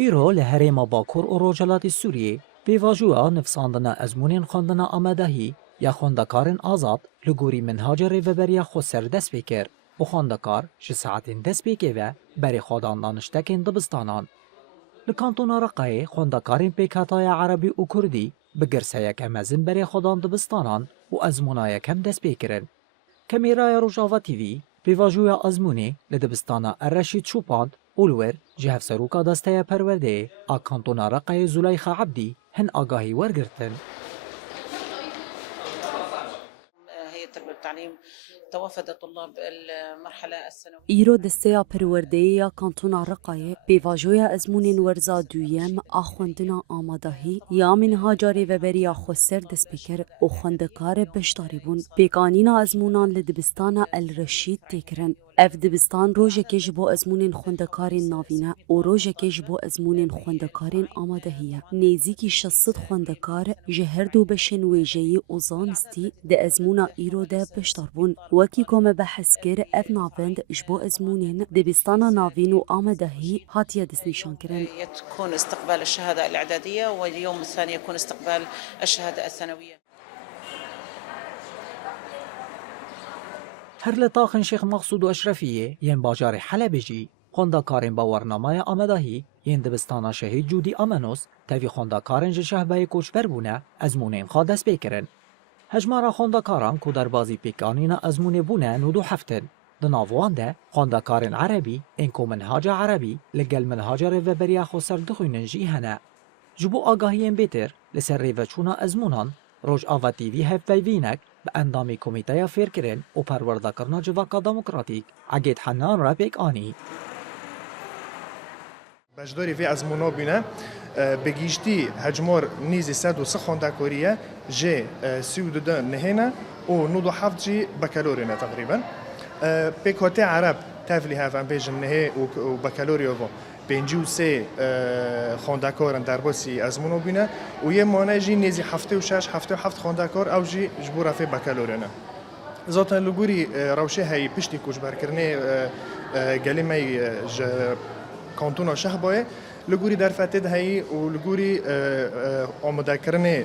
ایرو لهرێمە باکوور و ڕۆژهەڵاتی سووریێ پێواژووە نفساندنە ئەزمونên خوێندنە ئامادەهی یا خوێندەکارên ئازاد li gorî minhaca rêveberiya Xweser dest pê kir û xwendekar ji saetên dest pêkê ve berê xwedan daniştekên dibistanan. Li Kantona Reqayê xwendekarên pêkhataya Erebî û Kurdî bi girseyeke mezin berê xwedan dibistanan û ezmûna yekem dest pê kirin. Kamêraya Rojava TV pêvajoya ezmûnê li dibistana Erreşîd Şûpand û li wir ji hevserûka desteya perwerdeyê a Kantona Reqayê Zuleyxa Ebdî hin agahî wergirtin. ایرو دستیا پروردهی کانتونا رقایه بیواجویا ازمونین ورزا دویم آخوندنا آمادهی یا منهاجا ریوبریا خوسر دست بکر و خوندکار بشتاری بون بیگانینا ازمونان لدبستان الرشید تکرن اف دبستان روژکش با ازمونین خوندکارین ناوینه و روژکش با ازمونین خوندکارین آمادهیه نیزیکی 600 خوندکار جهردو بشن ویجهی و زانستی ده ازمونا ایرو ده بشتار بون وکی کوم بحث کر اف ناوند جبو ازمونين دبستانا نافين وآمدهي هاتيا دس نشان كرن. يكون استقبال الشهادة الإعدادية واليوم الثاني يكون استقبال الشهادة الثانوية. هر لطاخن شيخ مقصود و اشرفیه ین باجار حلب جی خوندکارین باورنامه آمدهی ین دبستانا شهید جودی آمنوس تاوی خوندکارین جه شهبه کوچبر بونه ازمونین خواه دست بکرن. هجمارا خوندکاران که در بازی پیکانین ازمون بونه نودو هفتن. دناوان ده خوندکارین عربی انکو منهاج عربی لگل منهاج ریوبریا خوسر دخوینن جی هنه. جبو آگاهیین بیتر لسر ریوچونا ازمونان روش آوا تیوی هفویوینک به اندامی کمیته فیر کرن و پرورده کرنا جواکا دموکراتیک عگید حنان را پیک آنی. بجداری في ازمونا بینه بگیشتی هجمار نیزی 103 خوندکاریه جه 32 نهینه و 97 جی بکالورینه تقریبا پیکاتی عرب تفلی هفن بیجن نهی و بکالوریو و 53 خوندکارن در باسی ازمونا بینه و یه مانه جی نیزی 76 77 خوندکار او جی جبور فی بکالورینه ذاتا لگوری روشه هایی پشتی کش برکرنه گلیمه کانتونا شهبایه لگوری در فتید هایی و لگوری آماده کردن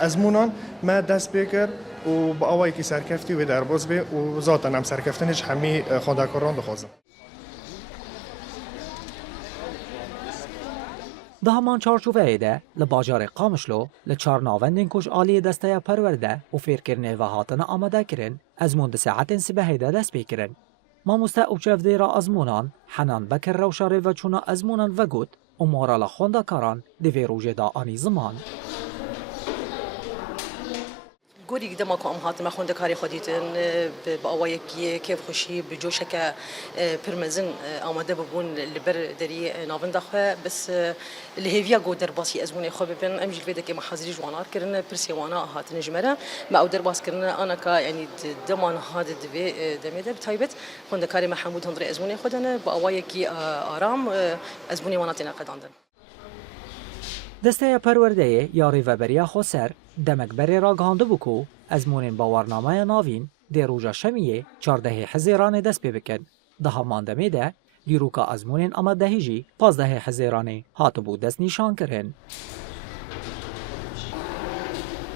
ازمونان ما دست بکر و با آوایی که سرکفتی و در باز به و ذاتا هم سرکفتنش همی خوندکاران دخوازم. ده همان چارچوبه ده لباجار قامشلو لچار ناوندین کش آلی دسته پرورده و فیر کرنه و هاتن آماده کرن از مند ساعت سبه ده دست بکرن. مامۆستا ئەو چەفدەیرە ئەزموونان حەنان بەکر ڕەوشە ڕێڤەچوونە ئەزموونان ڤەگوت و مۆرەڵە خوێندەکاران دەوێ ڕۆژێدا ئانی زمان. گوری دما کو ام هاتم خوندکاری خودیتن با اوایکی کیف خوشی به جوشک پرمزن آماده ببون لبر دری ناوند خو بس لهویا گو در باسی ازمون خو ببن امجل فيدك ما حاضری جوانات کرن پرسی وانا هات نجمره ما او در باس کرن انا کا یعنی دمان هاد دوی دمده تایبت خوندکاری محمود هندری ازمون خودن با اوایکی آرام ازمون واناتنا قداندن دسته پروردهی یا ریوبریا خوسر دمک بری را گهانده بکو ازمونین باورنامه ناوین دی روژا شمیه 14 حزیران دست پی بکن. ده همان دمه ده دیروکا ازمونین آمدهی جی 15 حزیرانی هاتبو دست نشان کرن.